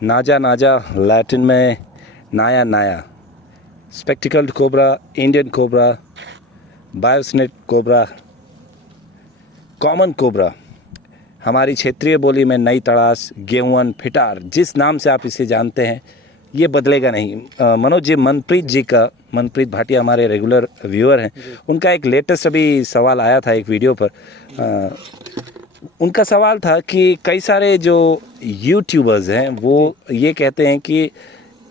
नाजा नाजा, लैटिन में naja naja, spectacled cobra, Indian cobra, बायोस्नेट कोबरा, कॉमन कोबरा, हमारी क्षेत्रीय बोली में नई तड़ास, गेहून, फिटार, जिस नाम से आप इसे जानते हैं ये बदलेगा नहीं। मनोज जी, मनप्रीत भाटिया हमारे रेगुलर व्यूअर हैं, उनका एक लेटेस्ट अभी सवाल आया था एक वीडियो पर। उनका सवाल था कि कई सारे जो यूट्यूबर्स हैं वो ये कहते हैं कि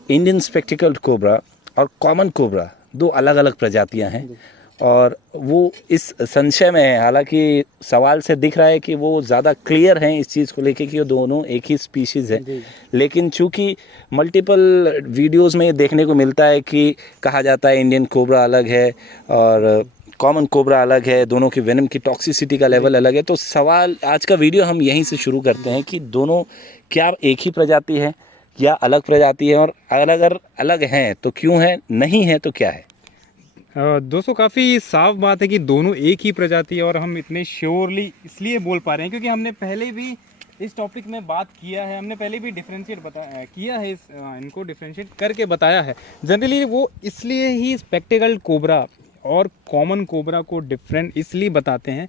इंडियन स्पेक्टिकल्ड कोबरा और कॉमन कोबरा दो अलग अलग प्रजातियां हैं, और वो इस संशय में है। हालांकि सवाल से दिख रहा है कि वो ज़्यादा क्लियर हैं इस चीज़ को लेके कि वो दोनों एक ही स्पीशीज़ है, लेकिन चूंकि मल्टीपल वीडियोस में ये देखने को मिलता है कि कहा जाता है इंडियन कोबरा अलग है और कॉमन कोबरा अलग है, दोनों की वेनम की टॉक्सिसिटी का लेवल अलग है। तो सवाल, आज का वीडियो हम यहीं से शुरू करते हैं कि दोनों क्या एक ही प्रजाति है या अलग प्रजाति है, और अगर अलग हैं तो क्यों है, नहीं है तो क्या है। दोस्तों, काफ़ी साफ बात है कि दोनों एक ही प्रजाति है, और हम इतने श्योरली इसलिए बोल पा रहे हैं क्योंकि हमने पहले भी इस टॉपिक में बात किया है, हमने पहले भी डिफरेंशिएट किया है, इनको डिफरेंशिएट करके बताया है। जनरली वो इसलिए ही स्पेक्टिकल्ड कोबरा और कॉमन कोबरा को डिफरेंट इसलिए बताते हैं,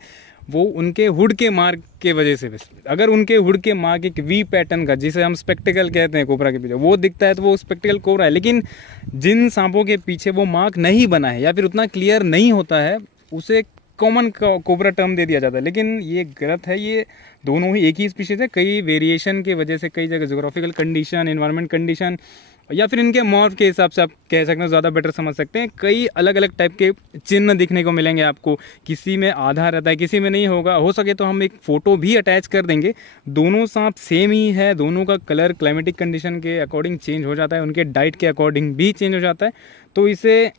वो उनके हुड के मार्क के वजह से। अगर उनके हुड के मार्क एक वी पैटर्न का, जिसे हम स्पेक्टिकल कहते हैं कोबरा के पीछे, वो दिखता है तो वो स्पेक्टिकल कोबरा है। लेकिन जिन सांपों के पीछे वो मार्क नहीं बना है या फिर उतना क्लियर नहीं होता है, उसे कॉमन कोबरा टर्म दे दिया जाता है। लेकिन ये गलत है, ये दोनों ही एक ही स्पीशीज़ है। कई वेरिएशन के वजह से, कई जगह जोग्राफिकल कंडीशन, एनवायरनमेंट कंडीशन, या फिर इनके मॉर्फ के हिसाब से आप कह सकते हैं, ज़्यादा बेटर समझ सकते हैं। कई अलग अलग टाइप के चिन्ह दिखने को मिलेंगे आपको, किसी में आधा रहता है, किसी में नहीं होगा। हो सके तो हम एक फ़ोटो भी अटैच कर देंगे। दोनों सांप सेम ही है, दोनों का कलर क्लाइमेटिक कंडीशन के अकॉर्डिंग चेंज हो जाता है, उनके डाइट के अकॉर्डिंग भी चेंज हो जाता है। तो इसे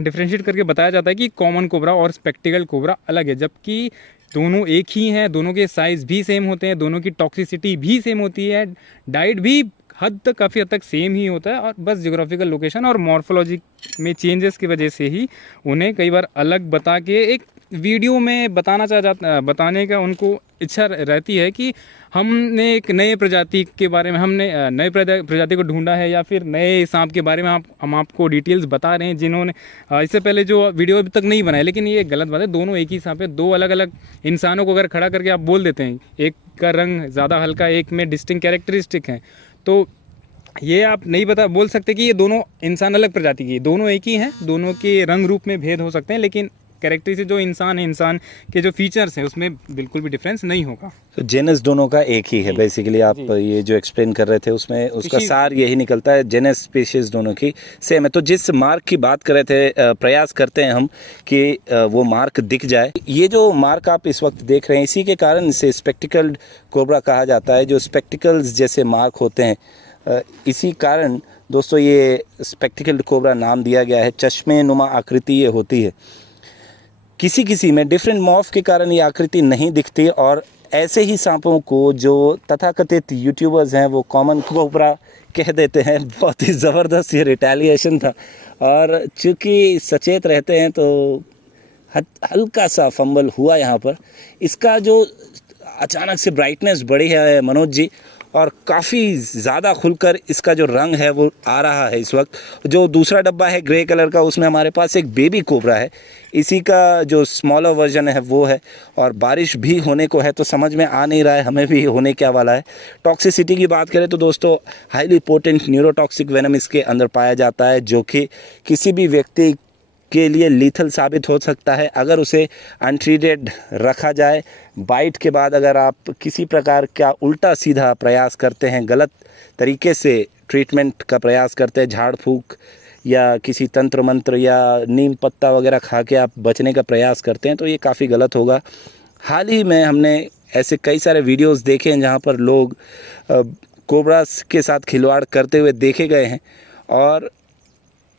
डिफ्रेंशिएट करके बताया जाता है कि कॉमन कोबरा और स्पेक्टिकल कोबरा अलग है, जबकि दोनों एक ही हैं, दोनों के साइज़ भी सेम होते हैं, दोनों की टॉक्सिसिटी भी सेम होती है, डाइट भी काफ़ी हद तक सेम ही होता है, और बस ज्योग्राफिकल लोकेशन और मॉर्फोलॉजी में चेंजेस की वजह से ही उन्हें कई बार अलग बता के एक वीडियो में बताने का उनको इच्छा रहती है कि हमने एक नए प्रजाति के बारे में, हमने नए प्रजाति को ढूंढा है, या फिर नए सांप के बारे में हम आपको डिटेल्स बता रहे हैं जिन्होंने इससे पहले जो वीडियो अभी तक नहीं बनाए। लेकिन ये गलत बात है, दोनों एक ही सांप है। दो अलग अलग इंसानों को अगर खड़ा करके आप बोल देते हैं, एक का रंग ज़्यादा हल्का, एक में डिस्टिंक्ट कैरेक्टरिस्टिक हैं, तो ये आप नहीं बोल सकते कि ये दोनों इंसान अलग प्रजाति की, दोनों एक ही हैं। दोनों के रंग रूप में भेद हो सकते हैं, लेकिन कैरेक्टर से जो इंसान है, इंसान के जो फीचर्स हैं, उसमें बिल्कुल भी डिफरेंस नहीं होगा। तो जेनस दोनों का एक ही है बेसिकली। आप ये जो एक्सप्लेन कर रहे थे उसमें उसका सार यही निकलता है, जेनस स्पीशीज दोनों की सेम है। तो जिस मार्क की बात कर रहे थे, प्रयास करते हैं हम कि वो मार्क दिख जाए। ये जो मार्क आप इस वक्त देख रहे हैं, इसी के कारण इसे स्पेक्टिकल्ड कोबरा कहा जाता है। जो स्पेक्टिकल्स जैसे मार्क होते हैं, इसी कारण दोस्तों ये स्पेक्टिकल्ड कोबरा नाम दिया गया है। चश्मे नुमा आकृति ये होती है। किसी किसी में डिफरेंट मॉर्फ के कारण ये आकृति नहीं दिखती, और ऐसे ही सांपों को जो तथाकथित यूट्यूबर्स हैं वो कॉमन कोबरा कह देते हैं। बहुत ही ज़बरदस्त ये रिटेलिएशन था, और चूँकि सचेत रहते हैं तो हल्का सा फंबल हुआ यहाँ पर। इसका जो अचानक से ब्राइटनेस बढ़ी है मनोज जी, और काफ़ी ज़्यादा खुलकर इसका जो रंग है वो आ रहा है इस वक्त। जो दूसरा डब्बा है ग्रे कलर का, उसमें हमारे पास एक बेबी कोबरा है। इसी का जो स्मॉलर वर्जन है वो है, और बारिश भी होने को है, तो समझ में आ नहीं रहा है हमें भी होने क्या वाला है। टॉक्सिसिटी की बात करें तो दोस्तों हाईली पोटेंट न्यूरोटॉक्सिक वेनम इसके अंदर पाया जाता है, जो कि किसी भी व्यक्ति के लिए लीथल साबित हो सकता है अगर उसे अनट्रीटेड रखा जाए। बाइट के बाद अगर आप किसी प्रकार का उल्टा सीधा प्रयास करते हैं, गलत तरीके से ट्रीटमेंट का प्रयास करते हैं, झाड़ फूक या किसी तंत्र मंत्र या नीम पत्ता वगैरह खा के आप बचने का प्रयास करते हैं, तो ये काफ़ी गलत होगा। हाल ही में हमने ऐसे कई सारे वीडियोस देखे हैं जहाँ पर लोग कोबरास के साथ खिलवाड़ करते हुए देखे गए हैं और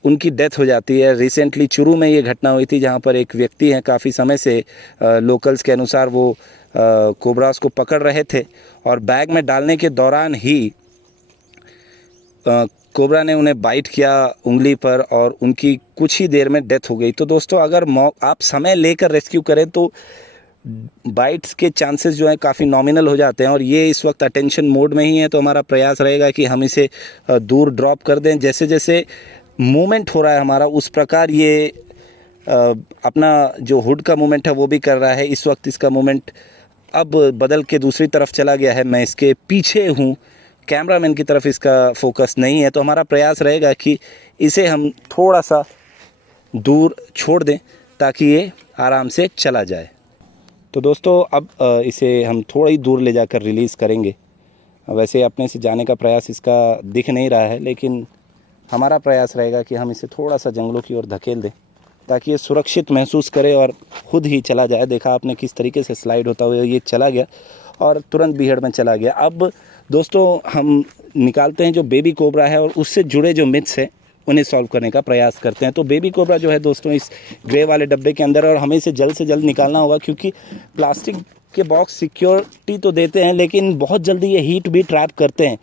उनकी डेथ हो जाती है। रिसेंटली चुरू में ये घटना हुई थी, जहाँ पर एक व्यक्ति हैं, काफ़ी समय से लोकल्स के अनुसार वो कोबरास को पकड़ रहे थे, और बैग में डालने के दौरान ही कोबरा ने उन्हें बाइट किया उंगली पर, और उनकी कुछ ही देर में डेथ हो गई। तो दोस्तों अगर आप समय लेकर रेस्क्यू करें तो बाइट्स के चांसेस जो है काफ़ी नॉमिनल हो जाते हैं और ये इस वक्त अटेंशन मोड में ही है। तो हमारा प्रयास रहेगा कि हम इसे दूर ड्रॉप कर दें। जैसे जैसे मूवमेंट हो रहा है हमारा, उस प्रकार ये अपना जो हुड का मूवमेंट है वो भी कर रहा है। इस वक्त इसका मूवमेंट अब बदल के दूसरी तरफ चला गया है। मैं इसके पीछे हूँ, कैमरामैन की तरफ इसका फोकस नहीं है। तो हमारा प्रयास रहेगा कि इसे हम थोड़ा सा दूर छोड़ दें ताकि ये आराम से चला जाए। तो दोस्तों अब इसे हम थोड़ा ही दूर ले जाकर रिलीज़ करेंगे। वैसे अपने से जाने का प्रयास इसका दिख नहीं रहा है, लेकिन हमारा प्रयास रहेगा कि हम इसे थोड़ा सा जंगलों की ओर धकेल दें ताकि ये सुरक्षित महसूस करे और खुद ही चला जाए। देखा आपने किस तरीके से स्लाइड होता हुआ ये चला गया और तुरंत बीहड़ में चला गया। अब दोस्तों हम निकालते हैं जो बेबी कोबरा है और उससे जुड़े जो मिथ्स हैं उन्हें सॉल्व करने का प्रयास करते हैं। तो बेबी कोबरा जो है दोस्तों इस ग्रे वाले डब्बे के अंदर है और हमें इसे जल्द से जल्द निकालना होगा, क्योंकि प्लास्टिक के बॉक्स सिक्योरिटी तो देते हैं लेकिन बहुत जल्दी ये हीट भी ट्रैप करते हैं।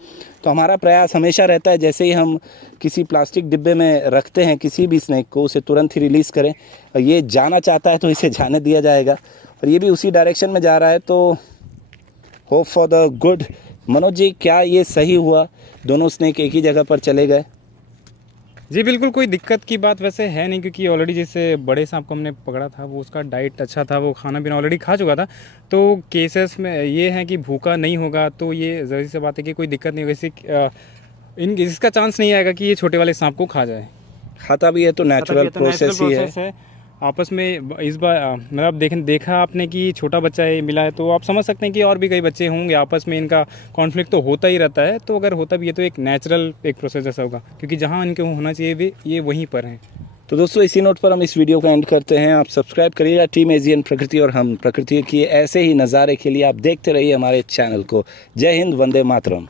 तो हमारा प्रयास हमेशा रहता है जैसे ही हम किसी प्लास्टिक डिब्बे में रखते हैं किसी भी स्नेक को, उसे तुरंत ही रिलीज़ करें। और ये जाना चाहता है तो इसे जाने दिया जाएगा और ये भी उसी डायरेक्शन में जा रहा है। तो hope for the good. Manoj ji, क्या ये सही हुआ? दोनों स्नेक एक ही जगह पर चले गए? जी बिल्कुल, कोई दिक्कत की बात वैसे है नहीं, क्योंकि ऑलरेडी जैसे बड़े सांप को हमने पकड़ा था वो उसका डाइट अच्छा था, वो खाना पीना ऑलरेडी खा चुका था। तो केसेस में ये है कि भूखा नहीं होगा तो ये ज़रूरी सी बात है कि कोई दिक्कत नहीं होगी। इसका चांस नहीं आएगा कि ये छोटे वाले सांप को खा जाए। खाता भी है तो नेचुरल प्रोसेस ही है। आपस में इस बार मतलब देखा आपने कि छोटा बच्चा है मिला है, तो आप समझ सकते हैं कि और भी कई बच्चे होंगे, आपस में इनका कॉन्फ्लिक्ट तो होता ही रहता है। तो अगर होता भी है तो एक नेचुरल एक प्रोसेस ऐसा होगा, क्योंकि जहाँ इनके होना चाहिए ये वहीं पर हैं। तो दोस्तों इसी नोट पर हम इस वीडियो को एंड करते हैं। आप सब्सक्राइब करिएगा टीम एशियन प्रकृति, और हम प्रकृति की ऐसे ही नज़ारे के लिए आप देखते रहिए हमारे चैनल को। जय हिंद, वंदे मातरम।